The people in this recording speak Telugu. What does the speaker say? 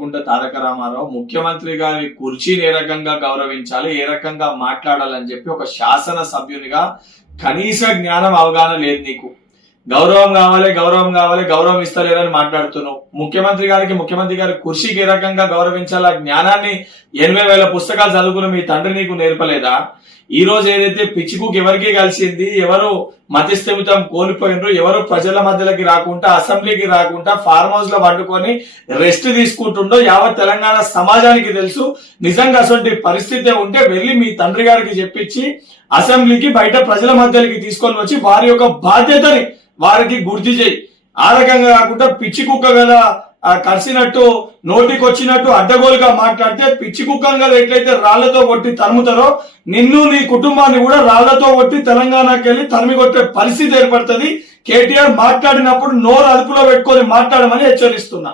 కల్వకుంట్ల తారక రామారావు ముఖ్యమంత్రి గారి కుర్చీని ఏ రకంగా గౌరవించాలి, ఏ రకంగా మాట్లాడాలని చెప్పి ఒక శాసన సభ్యునిగా కనీస జ్ఞానం అవగాహన లేదు నీకు. గౌరవం కావాలి, గౌరవం కావాలి, గౌరవం ఇస్తలేరని మాట్లాడుతున్నావు. ముఖ్యమంత్రి గారి కుర్చీకి ఏ రకంగా గౌరవించాలా జ్ఞానాన్ని 80,000 పుస్తకాలు చదువుకుని మీ తండ్రి నీకు నేర్పలేదా? ఈ రోజు ఏదైతే పిచ్చికుకి ఎవరికి కలిసింది, ఎవరు మతిస్థిమితం కోల్పోయినరు, ఎవరు ప్రజల మధ్యలోకి రాకుండా, అసెంబ్లీకి రాకుండా ఫార్మ్ హౌస్ లో వండుకొని రెస్ట్ తీసుకుంటుండో యావత్ తెలంగాణ సమాజానికి తెలుసు. నిజంగా అటువంటి పరిస్థితి ఉంటే వెళ్ళి మీ తండ్రి గారికి చెప్పించి అసెంబ్లీకి బయట ప్రజల మధ్యలోకి తీసుకొని వచ్చి వారి యొక్క బాధ్యతని వారికి గుర్తు చేయి. ఆ రకంగా కాకుండా పిచ్చి కుక్క కదా కరిసినట్టు నోటికి వచ్చినట్టు అడ్డగోలుగా మాట్లాడితే, పిచ్చి కుక్కను కదా ఎట్లయితే రాళ్లతో కొట్టి తరుముతారో నిన్ను నీ కుటుంబాన్ని కూడా రాళ్లతో కొట్టి తెలంగాణకి వెళ్ళి తరిమి కొట్టే పరిస్థితి ఏర్పడుతుంది. కేటీఆర్ మాట్లాడినప్పుడు నోరు అదుపులో పెట్టుకొని మాట్లాడమని హెచ్చరిస్తున్నా.